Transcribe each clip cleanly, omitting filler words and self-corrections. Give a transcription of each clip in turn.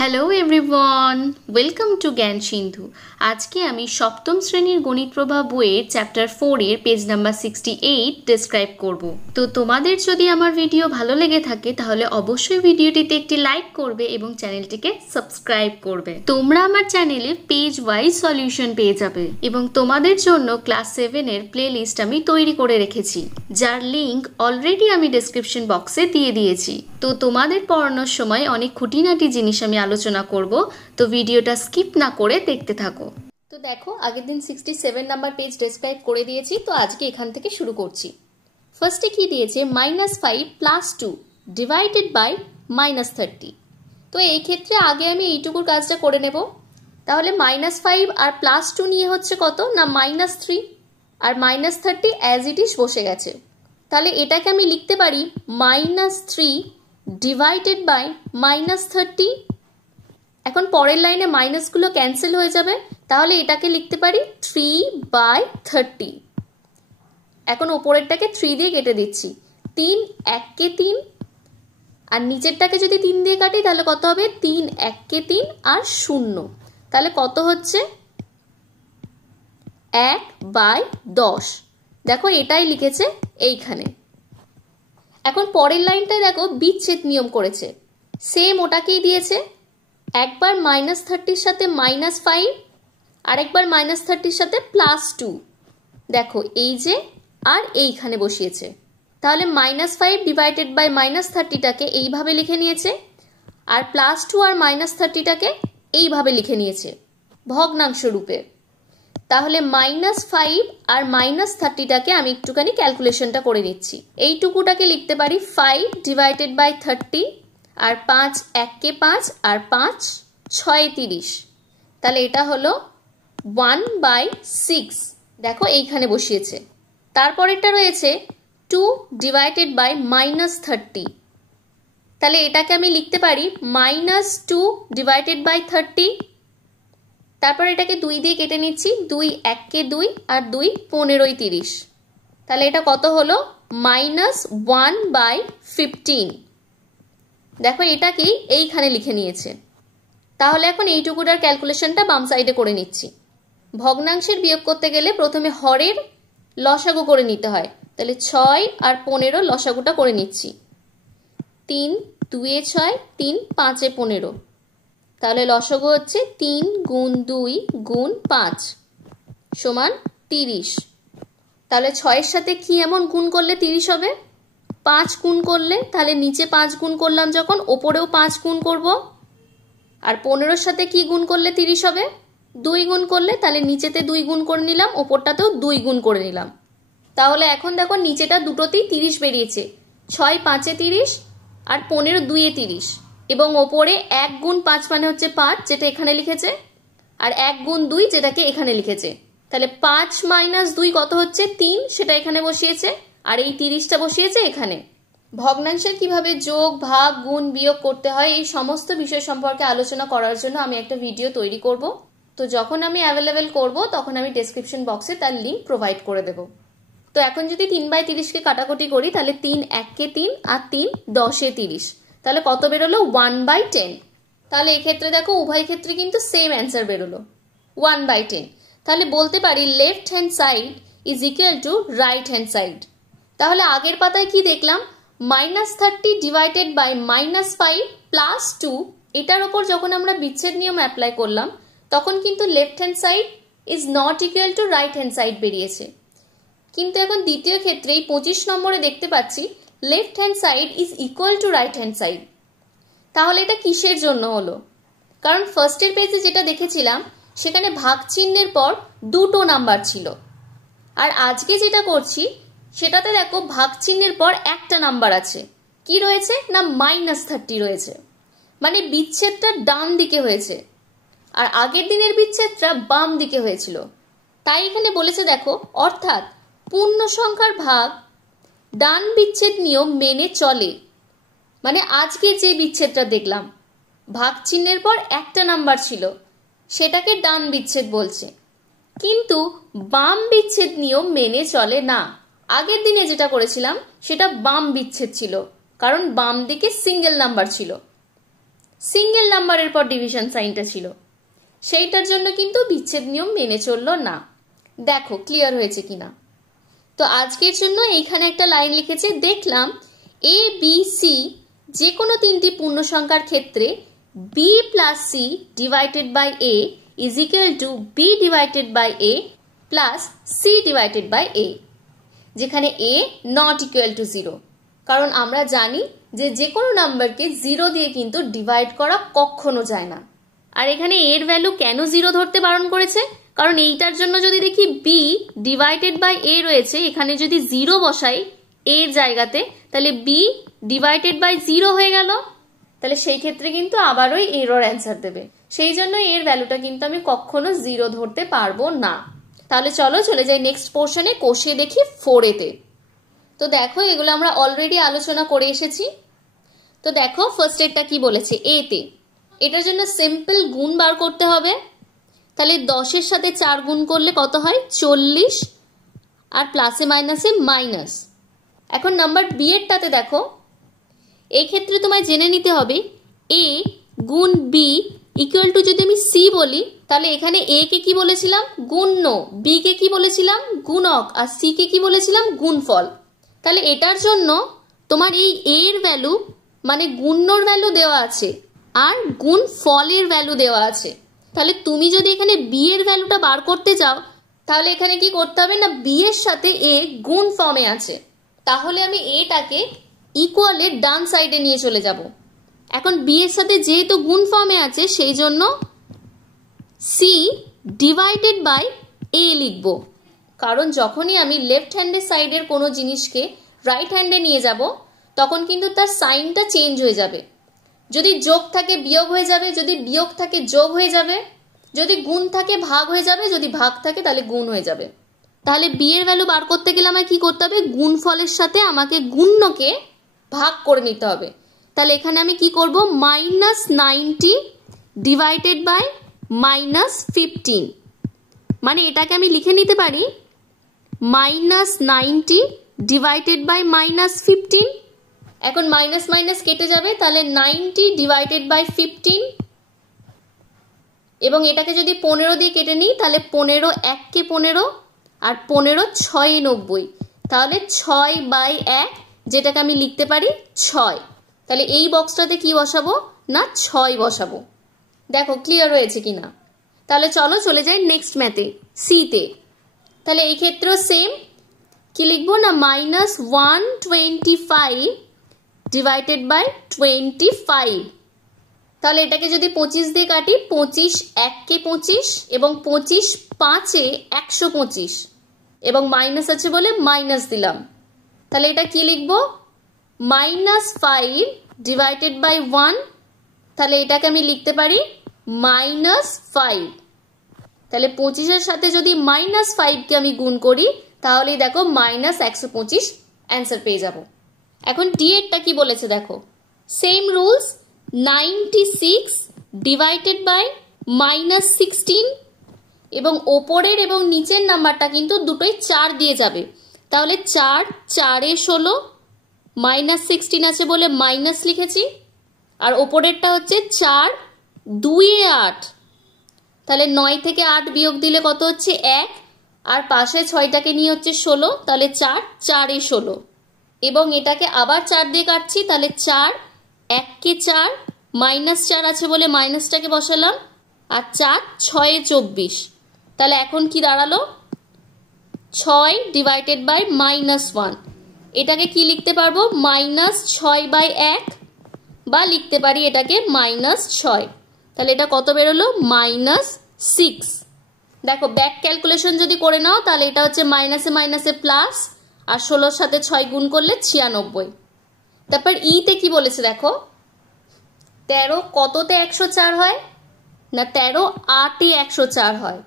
Hello everyone, welcome to জ্ঞান সিন্ধু। আজকে আমি সপ্তম শ্রেণীর গণিত প্রভা বইয়ের চ্যাপ্টার 4 এর পেজ নাম্বার 68 ডেসক্রাইব করব। তো তোমাদের যদি আমার ভিডিও ভালো লেগে থাকে তাহলে অবশ্যই ভিডিওটিতে একটি লাইক করবে এবং চ্যানেলটিকে সাবস্ক্রাইব করবে। তোমরা আমার চ্যানেলে পেজ ওয়াইজ সলিউশন পেয়ে যাবে এবং তোমাদের জন্য ক্লাস 7 এর প্লেলিস্ট আমি তৈরি করে রেখেছি, যার লিংক অলরেডি আমি ডেসক্রিপশন বক্সে দিয়ে দিয়েছি। তো তোমাদের পড়ানোর সময় অনেক খুঁটিনাটি জিনিস আমি আলোচনা করব, তো ভিডিওটা স্কিপ না করে দেখতে থাকো। তো দেখো, আগের দিন 67 নাম্বার পেজ ডেসক্রাইব করে দিয়েছি, তো আজকে এখান থেকে শুরু করছি। ফার্স্টে কি দিয়েছে, -5 + 2 ডিভাইডেড বাই -30। তো এই ক্ষেত্রে আগে আমি এইটুকুর কাজটা করে নেব। তাহলে -5 আর +2 নিয়ে হচ্ছে কত না -3, আর -30 অ্যাজ ইট ইজ বসে গেছে। তাহলে এটাকে আমি লিখতে পারি -3 ডিভাইডেড বাই -30। এখন পরের লাইনে মাইনাসগুলো ক্যান্সেল হয়ে যাবে, তাহলে এটাকে লিখতে পারি 3/30। এখন ওপরেরটাকে 3 দিয়ে কেটে দিচ্ছি, 3 1 কে 3, আর নিচেরটাকে যদি 3 দিয়ে কাটি তাহলে কত হবে, 3 1 কে 3 আর 0, তাহলে কত হচ্ছে 1/10। দেখো এটাই লিখেছে এইখানে। এখন পরের লাইনটায় দেখো বিচ্ছেদ নিয়ম করেছে, সেম ওটাকেই দিয়েছে। একবার -30 সাথে -5, আরেকবার -30 সাথে +2। দেখো এই যে আর এইখানে বসিয়েছে, তাহলে -5 ডিভাইডেড বাই -30টাকে এইভাবে লিখে নিয়েছে, আর +2 আর -30টাকে এইভাবে লিখে নিয়েছে ভগ্নাংশ রূপে। তাহলে -5 আর -30টাকে আমি একটুখানি ক্যালকুলেশনটা করে নিচ্ছি। এইটুকুটাকে লিখতে পারি 5 ডিভাইডেড বাই 30, আর 5 1 কে 5 আর 5 6 30, তাহলে এটা হলো 1/6। দেখো এইখানে বসিয়েছে। তারপরেরটা রয়েছে 2 ডিভাইডেড বাই -30, তাহলে এটাকে আমি লিখতে পারি -2 ডিভাইডেড বাই 30। তারপর এটাকে 2 দিয়ে কেটে নিচ্ছি, 2 1 কে 2 আর 2 15 30, তাহলে এটা কত হলো -1/15। দেখো এটাকেই এইখানে লিখে নিয়েছে। তাহলে এখন এইটুকুটার ক্যালকুলেশনটা বাম সাইডে করে নিচ্ছি। ভগ্নাংশের বিয়োগ করতে গেলে প্রথমে হরের লসাগু করে নিতে হয়, তাহলে 6 আর 15 লসাগুটা করে নিচ্ছি। 3 2 এ 6, 3 5 এ 15, তাহলে লসাগু হচ্ছে 3 গুণ 2 গুণ 5 সমান 30। তাহলে 6 এর সাথে কি এমন গুণ করলে 30 হবে, 5 গুণ করলে, তাহলে নিচে 5 গুণ করলাম যখন, ওপরেও 5 গুণ করব। আর 15-র সাথে কি গুণ করলে 30 হবে, 2 গুণ করলে, তাহলে নিচেতে 2 গুণ করে নিলাম, ওপরটাতেও 2 গুণ করে নিলাম। তাহলে এখন দেখো নিচেটা দুটোতেই 30 বেরিয়েছে, 6 5 এ 30 আর 15 2 এ 30, এবং ওপরে 1 গুণ 5 মানে হচ্ছে 5, যেটা এখানে লিখেছে, আর 1 গুণ 2 যেটাকে এখানে লিখেছে। তাহলে 5 - 2 কত হচ্ছে 3, সেটা এখানে বসিয়েছে, আর এই 30টা বসিয়েছে এখানে। ভগ্নাংশের কিভাবে যোগ ভাগ গুণ বিয়োগ করতে হয় এই সমস্ত বিষয় সম্পর্কে আলোচনা করার জন্য আমি একটা ভিডিও তৈরি করব। তো যখন আমি অ্যাভেলেবেল করব তখন আমি ডেসক্রিপশন বক্সে তার লিঙ্ক প্রোভাইড করে দেব। তো এখন যদি 3/30কে কাটাকুটি করি, তাহলে 3 1 কে 3 আর 3 10 এ 30, তাহলে কত বেরোলো 1/10। তাহলে এক্ষেত্রে দেখো উভয় ক্ষেত্রে কিন্তু সেম অ্যান্সার বেরোলো 1/10। তাহলে বলতে পারি left hand side is equal two right hand side. তাহলে আগের পাতায় কি দেখলাম, -30 ডিভাইডেড বাই -5 + 2, এটার ওপর যখন আমরা বিচ্ছেদ নিয়ম অ্যাপ্লাই করলাম তখন কিন্তু left hand side is not equal to right hand side বেরিয়েছে। কিন্তু এখন দ্বিতীয় ক্ষেত্রে 25 নম্বরে দেখতে পাচ্ছি left hand side is equal two right hand side. তাহলে এটা কিসের জন্য হলো, কারণ ফার্স্টের পেজে যেটা দেখেছিলাম সেখানে ভাগ চিহ্নের পর দুটো নাম্বার ছিল, আর আজকে যেটা করছি সেটাতে দেখো ভাগ চিহ্নের পর একটা নাম্বার আছে। কি রয়েছে না -30 রয়েছে, মানে বিচ্ছেদটা ডান দিকে হয়েছে, আর আগের দিনের বিচ্ছেদটা বাম দিকে হয়েছিল। তাই এখানে বলেছে দেখো, অর্থাৎ পূর্ণ সংখ্যার ভাগ ডান বিচ্ছেদ নিয়ম মেনে চলে। মানে আজকে যে বিচ্ছেদটা দেখলাম ভাগ চিহ্নের পর একটা নাম্বার ছিল, সেটাকে ডান বিচ্ছেদ বলছে, কিন্তু বাম বিচ্ছেদ নিয়ম মেনে চলে না। আগের দিনে যেটা করেছিলাম সেটা বাম বিচ্ছেদ ছিল, কারণ বাম দিকে সিঙ্গেল নাম্বার ছিল। সিঙ্গেল নাম্বারের পর ডিভিশন সাইনটা ছিল, সেইটার জন্য কিন্তু বিচ্ছেদ নিয়ম মেনে চললো না। দেখো ক্লিয়ার হয়েছে কিনা। তো আজকের জন্য এইখানে একটা লাইন লিখেছে, দেখলাম এ বি সি যে কোনো তিনটি পূর্ণ সংখ্যার ক্ষেত্রে B plus C divided by A is equal to B divided by A plus C divided by A, যেখানে এ নট ইকুয়াল টু 0, কারণ আমরা জানি যে কোনো নাম্বারকে 0 দিয়ে কিন্তু ডিভাইড করা কখনো যায় না। আর এখানে এর ভ্যালু কেন 0 ধরতে বারণ করেছে, কারণ এইটার জন্য যদি দেখি বি ডিভাইডেড বাই এ রয়েছে, এখানে যদি 0 বসাই এর জায়গাতে, তাহলে বি ডিভাইডেড বাই 0 হয়ে গেল, তাহলে সেই ক্ষেত্রে কিন্তু আবার ওই এরর অ্যান্সার দেবে। সেই জন্য এর ভ্যালুটা কিন্তু আমি কখনো 0 ধরতে পারবো না। তাহলে চলো চলে যাই নেক্সট পোর্শনে, কষে দেখি 4A-তে। তো দেখো এগুলো আমরা অলরেডি আলোচনা করে এসেছি। তো দেখো ফার্স্ট এরটা কি বলেছে, এতে এটার জন্য সিম্পল গুণ বার করতে হবে। তাহলে 10-এর সাথে 4 গুণ করলে কত হয়, 40, আর প্লাসে মাইনাসে মাইনাস। এখন নাম্বার বি এরটাতে দেখো, এই ক্ষেত্রে তোমায় জেনে নিতে হবে এ গুণ বি ইকুয়াল টু, যদি আমি সি বলি তাহলে এখানে এ কে কি বলেছিলাম, গুণ্য, বি কে কি বলেছিলাম, গুণক, আর সি কে কি বলেছিলাম, গুণফল। তাহলে এটার জন্য তোমার এই এর ভ্যালু মানে গুণ্যর ভ্যালু দেওয়া আছে আর গুণ ফলের ভ্যালু দেওয়া আছে। তাহলে তুমি যদি এখানে বি এর ভ্যালুটা বার করতে যাও, তাহলে এখানে কি করতে হবে না, বি এর সাথে এ গুণ ফর্মে আছে, তাহলে আমি এটাকে ইকুয়ালের ডান সাইডে নিয়ে চলে যাব। এখন বি এর সাথে যেহেতু গুণ ফর্মে আছে, সেই জন্য সি ডিভাইডেড বাই এ লিখব, কারণ যখনই আমি লেফট হ্যান্ডের সাইডের কোনো জিনিসকে রাইট হ্যান্ডে নিয়ে যাব, তখন কিন্তু তার সাইনটা চেঞ্জ হয়ে যাবে। যদি যোগ থাকে বিয়োগ হয়ে যাবে, যদি বিয়োগ থাকে যোগ হয়ে যাবে, যদি গুণ থাকে ভাগ হয়ে যাবে, যদি ভাগ থাকে তাহলে গুণ হয়ে যাবে। তাহলে বি এর ভ্যালু বার করতে গেলে আমায় কি করতে হবে, গুণফলের সাথে আমাকে গুণ্যকে ভাগ করে নিতে হবে। তাহলে এখানে আমি কি করব, -90 ডিভাইডেড বাই -15, মানে এটাকে আমি লিখে নিতে পারি -90 ডিভাইডেড বাই -15। এখন মাইনাস মাইনাস কেটে যাবে, তাহলে 90 ডিভাইডেড বাই 15, এবং এটাকে যদি 15 দিয়ে কেটে নিই তাহলে 15 1 15, আর 15 6 90, তাহলে 6/1, যেটাকে আমি লিখতে পারি 6। তাহলে এই বক্সটাতে কি বসাবো না, 6 বসাবো। দেখো ক্লিয়ার হয়েছে কিনা। তাহলে চলো চলে যাই নেক্সট ম্যাথে, সিতে। তাহলে এই ক্ষেত্রেও সেম, কি লিখবো না, -125 ডিভাইডেড বাই 25। তাহলে এটাকে যদি 25 দিয়ে কাটি, 25 1 25, এবং 25 5 125, এবং মাইনাস আছে বলে মাইনাস দিলাম। তাহলে এটা কি লিখবো, -5 ডিভাইডেড বাই 1, তাহলে এটাকে আমি লিখতে পারি -5। তাহলে 25-এর সাথে যদি -5কে আমি গুণ করি, তাহলেই দেখো -125 অ্যান্সার পেয়ে যাব। এখন ডি এরটা কি বলেছে দেখো, সেম রুলস, 96 ডিভাইডেড বাই -16, এবং ওপরের এবং নিচের নাম্বারটা কিন্তু দুটোই 4 দিয়ে যাবে। তাহলে 4 4 16, -16 আছে বলে মাইনাস লিখেছি, আর ওপরেরটা হচ্ছে 4 2 8, তাহলে 9 থেকে 8 বিয়োগ দিলে কত হচ্ছে 1, আর পাশে 6টাকে নিয়ে হচ্ছে 16, তাহলে 4 4 16, এবং এটাকে আবার 4 দিয়ে কাটছি, তাহলে 4 1 কে 4, -4 আছে বলে মাইনাসটাকে বসালাম, আর 4 6 24, তাহলে এখন কি দাঁড়ালো, 6 ডিভাইডেড বাই -1। এটাকে কি লিখতে পারবো, -6/1, বা লিখতে পারি এটাকে -6। তাহলে এটা কত বেরোলো, -6। দেখো ব্যাক ক্যালকুলেশন যদি করে নাও, তাহলে এটা হচ্ছে মাইনাসে মাইনাসে প্লাস, আর 16-র সাথে 6 গুণ করলে 96। তারপর ইতে কি বলেছে দেখো, 13 কততে 104 হয় না, 13 8-এ 104 হয়,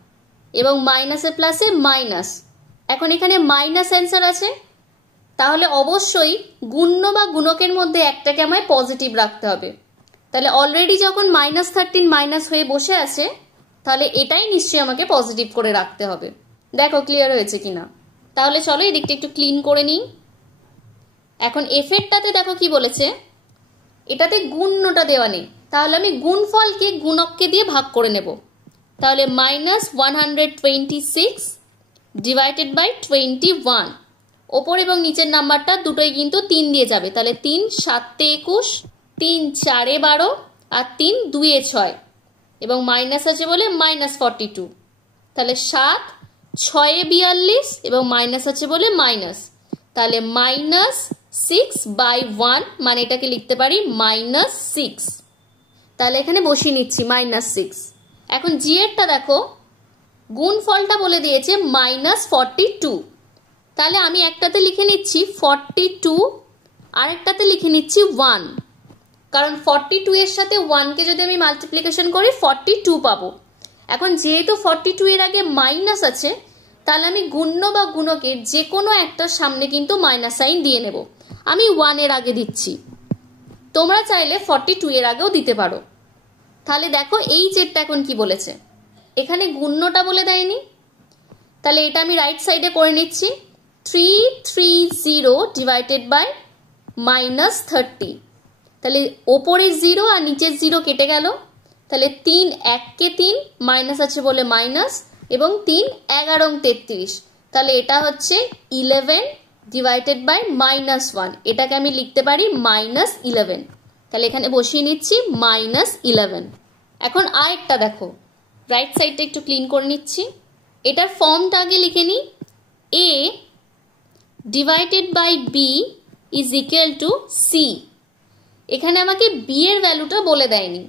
এবং মাইনাসে প্লাসে মাইনাস। এখন এখানে মাইনাস অ্যান্সার আছে, তাহলে অবশ্যই গুণ্য বা গুণকের মধ্যে একটাকে আমায় পজিটিভ রাখতে হবে। তাহলে অলরেডি যখন -13 মাইনাস হয়ে বসে আছে, তাহলে এটাই নিশ্চয়ই আমাকে পজিটিভ করে রাখতে হবে। দেখো ক্লিয়ার হয়েছে কিনা। তাহলে চলো এই দিকটা একটু ক্লিন করে নিই। এখন এফেরটাতে দেখো কি বলেছে, এটাতে গুণ্যটা দেওয়া নেই, তাহলে আমি গুণফলকে গুণককে দিয়ে ভাগ করে নেব। তাহলে -126 ডিভাইডেড বাই 21, ওপর এবং নিচের নাম্বারটা দুটোই কিন্তু 3 দিয়ে যাবে। তাহলে 3 7 21, 3 4 12 আর 3 2 6 এবং মাইনাস আছে বলে -42। তাহলে 7 6 42 এবং মাইনাস আছে বলে মাইনাস, তাহলে -6/1 মানে এটাকে লিখতে পারি -6। তাহলে এখানে বসিয়ে নিচ্ছি -6। এখন জি এরটা দেখো, গুণফলটা বলে দিয়েছে -42, তাহলে আমি একটাতে লিখে নিচ্ছি 42 আর একটাতে লিখে নিচ্ছি 1, কারণ 42 এর সাথে 1কে যদি আমি মাল্টিপ্লিকেশন করি 42 পাবো। এখন যেহেতু 42 এর আগে মাইনাস আছে, তাহলে আমি গুণ্য বা গুণকের যে কোনো একটার সামনে কিন্তু মাইনাস সাইন দিয়ে নেব। আমি 1 এর আগে দিচ্ছি, তোমরা চাইলে 42 এর আগেও দিতে পারো। তাহলে দেখো এই জেডটা এখন কি বলেছে, এখানে গুণ্যটা বলে দেয়নি, তাহলে এটা আমি রাইট সাইডে করে নিচ্ছি। 330 ডিভাইডেড বাই -30, তাহলে ওপরে 0 আর নিচের 0 কেটে গেল, তাহলে 3 1 কে 3 মাইনাস আছে বলে মাইনাস এবং 3 11 33, তাহলে এটা হচ্ছে 11 ডিভাইডেড বাই -1, এটাকে আমি লিখতে পারি -11। তাহলে এখানে বসিয়ে নিচ্ছি -11। এখন আরেকটা দেখো, রাইট সাইডটা একটু ক্লিন করে নিচ্ছি, এটার ফর্মটা আগে লিখে নিই। a divided by b is equal to c। এখানে আমাকে b এর ভ্যালুটা বলে দেয়নি,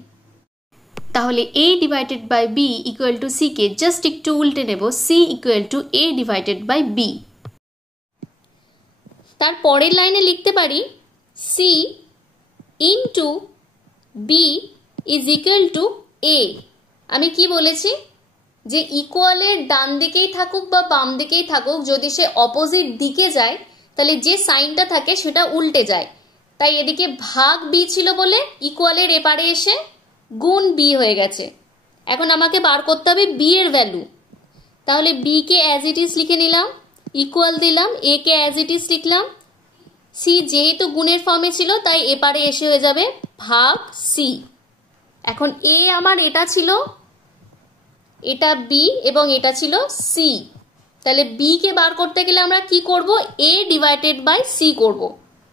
তাহলে a divided by b equal to c কে জাস্ট একটু উল্টে নেব, c equal to a divided by b। তার পরের লাইনে লিখতে পারি c into b is equal to a। আমি কি বলেছি যে ইকুয়ালের ডান দিকেই থাকুক বা বাম দিকেই থাকুক, যদি সে অপোজিট দিকে যায় তাহলে যে সাইনটা থাকে সেটা উল্টে যায়। তাই এদিকে ভাগ b ছিল বলে ইকুয়ালের এপারে এসে গুণ b হয়ে গেছে। এখন আমাকে বার করতে হবে b এর ভ্যালু, তাহলে b K as it is লিখে নিলাম, ইকুয়াল দিলাম, a K as it is লিখলাম, c যেহেতু গুণের ফর্মে ছিল তাই এপারে এসে হয়ে যাবে ভাগ c। এখন a আমার এটা ছিল, এটা b এবং এটা ছিল c, তাহলে b কে বার করতে গেলে আমরা কি করব, a ডিভাইডেড বাই c করব।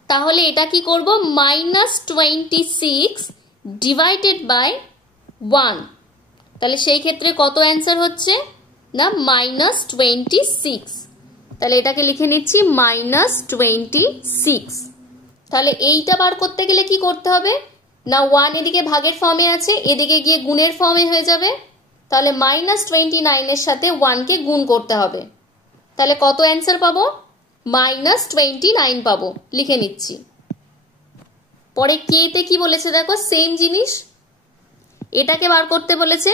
তাহলে এটা কি করব, -26 ডিভাইডেড বাই 1, তাহলে সেই ক্ষেত্রে কত অ্যান্সার হচ্ছে না -26। তাহলে এটাকে লিখে নিচ্ছি -26। তাহলে এইটা বার করতে গেলে কি করতে হবে না, 1 এদিকে ভাগের ফর্মে আছে, এদিকে গিয়ে গুণের ফর্মে হয়ে যাবে, তাহলে -29 এর সাথে 1 কে গুণ করতে হবে। তাহলে কত অ্যান্সার পাবো, -29 পাবো, লিখে নিচ্ছি। পরে কে তে কি বলেছে দেখো, সেম জিনিস, এটাকে বার করতে বলেছে,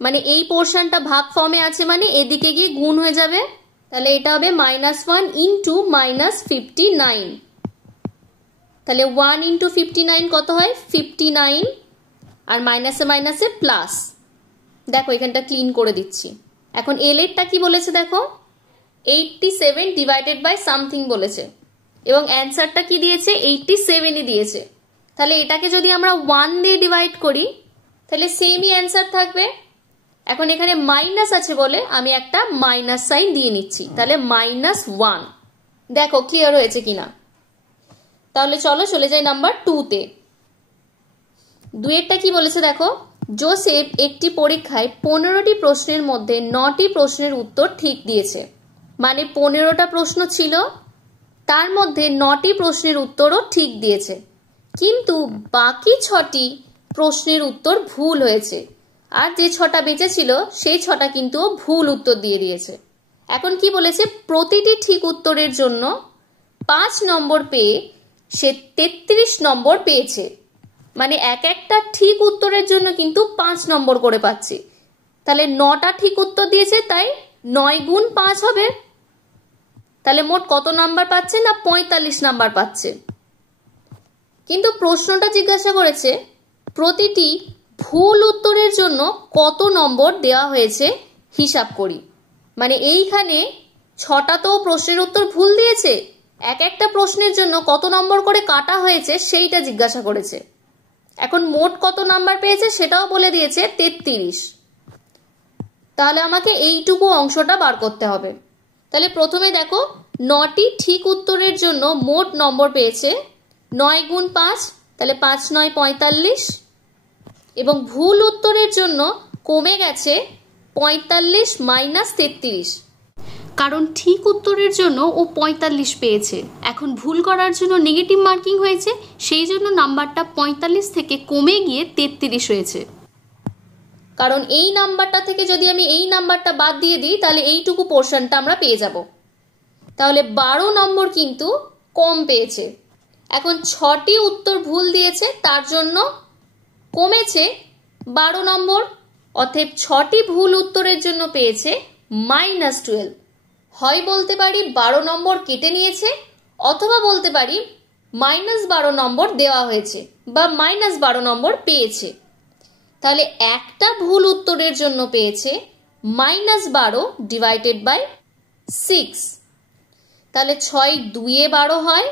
মানে এই পোর্শনটা ভাগ ফর্মে আছে মানে এদিকে গিয়ে গুণ হয়ে যাবে, তাহলে এটা হবে -1 ইন্টু -59, তাহলে 1 ইন্টু 59 কত হয় 59, আর মাইনাসে মাইনাসে প্লাস। দেখো এখানটা ক্লিন করে দিচ্ছি। এখন এল এরটা কি বলেছে দেখো, 87 ডিভাইডেড বাই সামথিং বলেছে এবং অ্যান্সারটা কি দিয়েছে 87ই দিয়েছে। তাহলে এটাকে যদি আমরা 1 দিয়ে ডিভাইড করি তাহলে সেমই অ্যান্সার থাকবে। এখন এখানে মাইনাস আছে বলে আমি একটা মাইনাস সাইন দিয়ে নিচ্ছি, তাহলে -1। দেখো ক্লিয়ার হয়েছে কিনা। তাহলে চলো চলে যাই নাম্বার 2 তে। দুয়েরটা কি বলেছে দেখো, জোসেফ একটি পরীক্ষায় 15টি প্রশ্নের মধ্যে 9টি প্রশ্নের উত্তর ঠিক দিয়েছে, মানে 15টা প্রশ্ন ছিল, তার মধ্যে 9টি প্রশ্নের উত্তরও ঠিক দিয়েছে, কিন্তু বাকি 6টি প্রশ্নের উত্তর ভুল হয়েছে, আর যে 6টা বেঁচে ছিল সেই 6টা কিন্তু ভুল উত্তর দিয়ে দিয়েছে। এখন কি বলেছে, প্রতিটি ঠিক উত্তরের জন্য 5 নম্বর পেয়ে সে 33 নম্বর পেয়েছে, মানে এক একটা ঠিক উত্তরের জন্য কিন্তু 5 নম্বর করে পাচ্ছে। তাহলে 9টা ঠিক উত্তর দিয়েছে, তাই 9 গুণ 5 হবে, তাহলে মোট কত নাম্বার পাচ্ছে না 45 নাম্বার পাচ্ছে। কিন্তু প্রশ্নটা জিজ্ঞাসা করেছে প্রতিটি ভুল উত্তরের জন্য কত নম্বর দেওয়া হয়েছে হিসাব করি, মানে এইখানে 6টা তো প্রশ্নের উত্তর ভুল দিয়েছে, এক একটা প্রশ্নের জন্য কত নম্বর করে কাটা হয়েছে সেইটা জিজ্ঞাসা করেছে। এখন মোট কত নাম্বার পেয়েছে সেটাও বলে দিয়েছে 33। তাহলে আমাকে এইটুকু অংশটা বার করতে হবে। তাহলে প্রথমে দেখো 9টি ঠিক উত্তরের জন্য মোট নম্বর পেয়েছে 9 গুণ 5, তাহলে 5 9 45, এবং ভুল উত্তরের জন্য কমে গেছে 45 মাইনাস 33, কারণ ঠিক উত্তরের জন্য ও 45 পেয়েছে। এখন ভুল করার জন্য নেগেটিভ মার্কিং হয়েছে, সেই জন্য নাম্বারটা 45 থেকে কমে গিয়ে 33 হয়েছে। কারণ এই নাম্বারটা থেকে যদি আমি এই নাম্বারটা বাদ দিয়ে দিই তাহলে এইটুকু পোর্শনটা আমরা পেয়ে যাব। তাহলে 12 নম্বর কিন্তু কম পেয়েছে। এখন 6টি উত্তর ভুল দিয়েছে, তার জন্য কমেছে 12 নম্বর। অতএব 6টি ভুল উত্তরের জন্য পেয়েছে -12। হয় বলতে পারি 12 নম্বর কেটে নিয়েছে, অথবা বলতে পারি -12 নম্বর দেওয়া হয়েছে বা -12 নম্বর পেয়েছে। তাহলে একটা ভুল উত্তরের জন্য পেয়েছে -12 ডিভাইডেড বাই 6। তাহলে 6 2 12 হয়,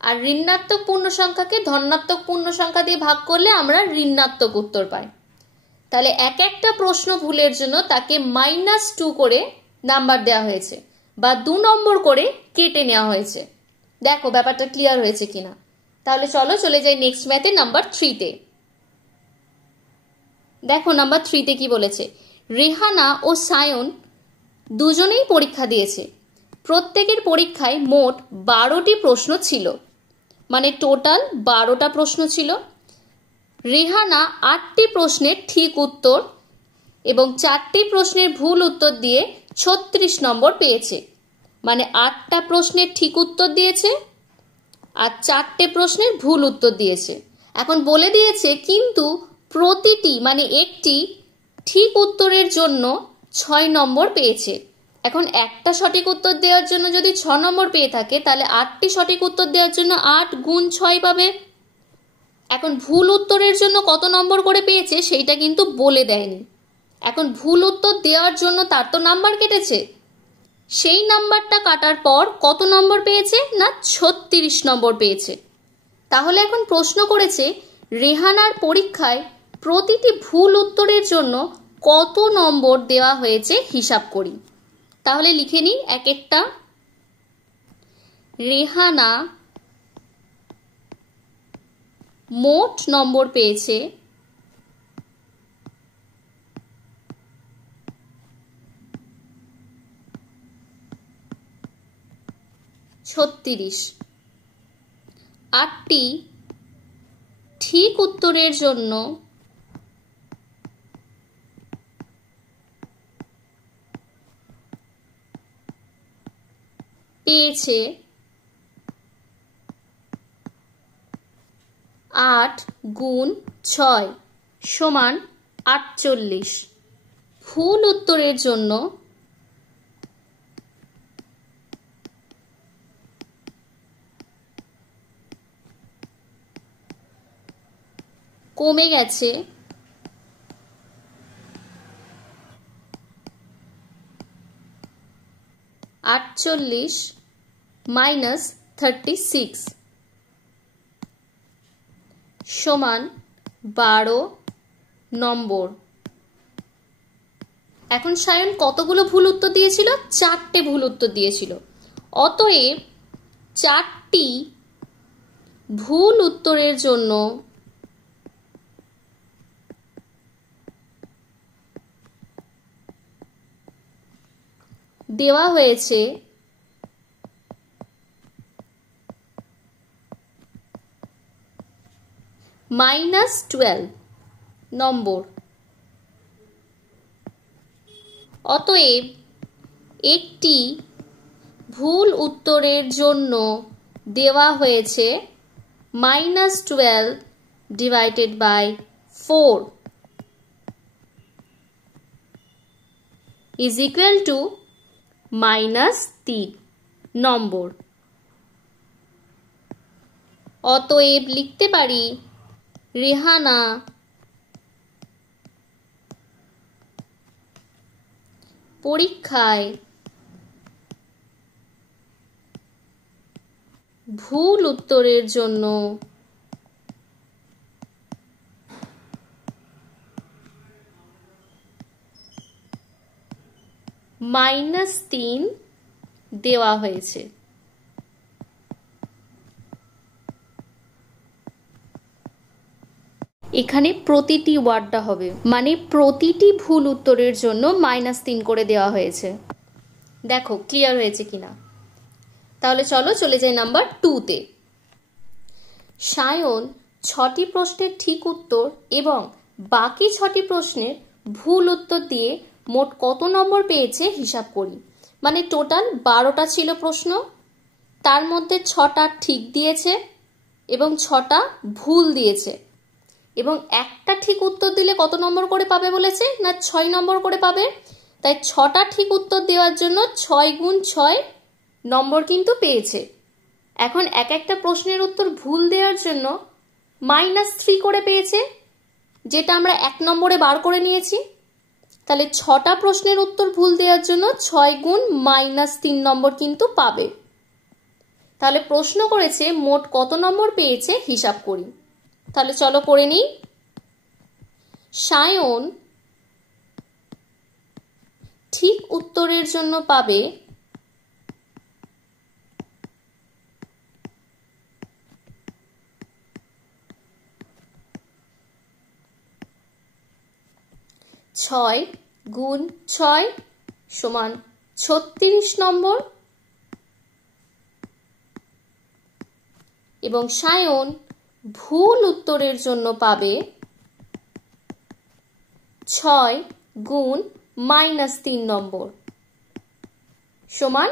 আর ঋণাত্মক পূর্ণ সংখ্যাকে ধনাত্মক পূর্ণ সংখ্যা দিয়ে ভাগ করলে আমরা ঋণাত্মক উত্তর পাই। তাহলে এক একটা প্রশ্ন ভুলের জন্য তাকে -2 করে নাম্বার দেওয়া হয়েছে বা 2 নম্বর করে কেটে নেওয়া হয়েছে। দেখো ব্যাপারটা ক্লিয়ার হয়েছে কিনা। তাহলে চলো চলে যাই নেক্সট ম্যাথে নাম্বার 3-তে। দেখো নাম্বার 3-তে কি বলেছে, রেহানা ও সায়ন দুজনেই পরীক্ষা দিয়েছে। প্রত্যেকের পরীক্ষায় মোট 12টি প্রশ্ন ছিল, মানে টোটাল 12টা প্রশ্ন ছিল। রেহানা 8টি প্রশ্নের ঠিক উত্তর এবং 4টি প্রশ্নের ভুল উত্তর দিয়ে 36 নম্বর পেয়েছে। মানে 8টা প্রশ্নের ঠিক উত্তর দিয়েছে আর 4টে প্রশ্নের ভুল উত্তর দিয়েছে। এখন বলে দিয়েছে কিন্তু প্রতিটি মানে একটি ঠিক উত্তরের জন্য 6 নম্বর পেয়েছে। এখন একটা সঠিক উত্তর দেওয়ার জন্য যদি 6 নম্বর পেয়ে থাকে, তাহলে 8টি সঠিক উত্তর দেওয়ার জন্য 8 গুণ 6 পাবে। এখন ভুল উত্তরের জন্য কত নম্বর করে পেয়েছে সেইটা কিন্তু বলে দেয়নি। এখন ভুল উত্তর দেওয়ার জন্য তার তো নাম্বার কেটেছে, সেই নাম্বারটা কাটার পর কত নম্বর পেয়েছে না 36 নম্বর পেয়েছে। তাহলে এখন প্রশ্ন করেছে রেহানার পরীক্ষায় প্রতিটি ভুল উত্তরের জন্য কত নম্বর দেওয়া হয়েছে হিসাব করি। তাহলে লিখে নিই এক একটা। রেহানা মোট নম্বর পেয়েছে 36। 8টি ঠিক উত্তরের জন্য পেয়েছে 8 গুণ 6 সমান 48। ভুল উত্তরের জন্য কমে গেছে 48 মাইনাস 36 সমান 12 নম্বর। এখন সায়ন কতগুলো ভুল উত্তর দিয়েছিল? 4টে ভুল উত্তর দিয়েছিল। অতএব 4টি ভুল উত্তরের জন্য দেওয়া হয়েছে -12 নম্বর। অতএব একটি ভুল উত্তরের জন্য দেওয়া হয়েছে -12 divided by 4 is equal to -3 number. অতএব লিখতে পারি রেহানা পরীক্ষায় ভুল উত্তরের জন্য -3 দেওয়া হয়েছে। এখানে প্রতিটি ওয়ার্ডটা হবে, মানে প্রতিটি ভুল উত্তরের জন্য -3 করে দেওয়া হয়েছে। দেখো ক্লিয়ার হয়েছে কিনা। তাহলে চলো চলে যাই নাম্বার 2-তে। সায়ন 6টি প্রশ্নের ঠিক উত্তর এবং বাকি 6টি প্রশ্নের ভুল উত্তর দিয়ে মোট কত নম্বর পেয়েছে হিসাব করি। মানে টোটাল 12টা ছিল প্রশ্ন, তার মধ্যে 6টা ঠিক দিয়েছে এবং 6টা ভুল দিয়েছে, এবং একটা ঠিক উত্তর দিলে কত নম্বর করে পাবে বলেছে না 6 নম্বর করে পাবে। তাই 6টা ঠিক উত্তর দেওয়ার জন্য 6 গুণ 6 নম্বর কিন্তু পেয়েছে। এখন এক একটা প্রশ্নের উত্তর ভুল দেওয়ার জন্য -3 করে পেয়েছে, যেটা আমরা 1 নম্বরে বার করে নিয়েছি। তাহলে 6টা প্রশ্নের উত্তর ভুল দেওয়ার জন্য 6 গুণ -3 নম্বর কিন্তু পাবে। তাহলে প্রশ্ন করেছে মোট কত নম্বর পেয়েছে হিসাব করি। তাহলে চলো করে নিই। সায়ন ঠিক উত্তরের জন্য পাবে 6 গুণ 6 সমান 36 নম্বর, এবং সায়ন ভুল উত্তরের জন্য পাবে 6 গুণ -3 নম্বর সমান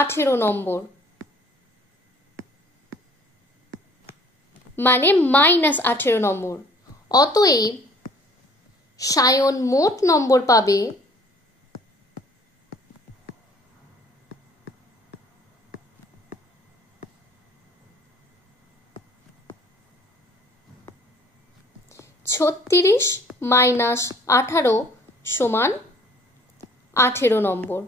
18 নম্বর, মানে -18 নম্বর। অতএব সায়ন মোট নম্বর পাবে 36 - 18 সমান 18 নম্বর।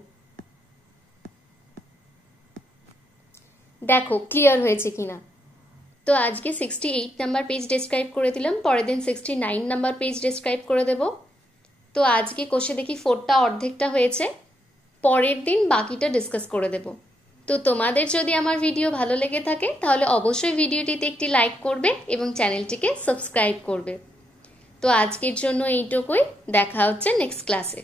দেখো ক্লিয়ার হয়েছে কিনা। তো আজকে 68 নাম্বার পেজ ডেসক্রাইব করে দিলাম, পরের দিন 69 নাম্বার পেজ ডেসক্রাইব করে দেব। তো আজকে কষে দেখি 4টা অর্ধেকটা হয়েছে, পরের দিন বাকিটা ডিসকাস করে দেব। তো তোমাদের যদি আমার ভিডিও ভালো লেগে থাকে তাহলে অবশ্যই ভিডিওটিতে একটি লাইক করবে এবং চ্যানেলটিকে সাবস্ক্রাইব করবে। তো আজকের জন্য এইটুকুই, দেখা হচ্ছে নেক্সট ক্লাসে।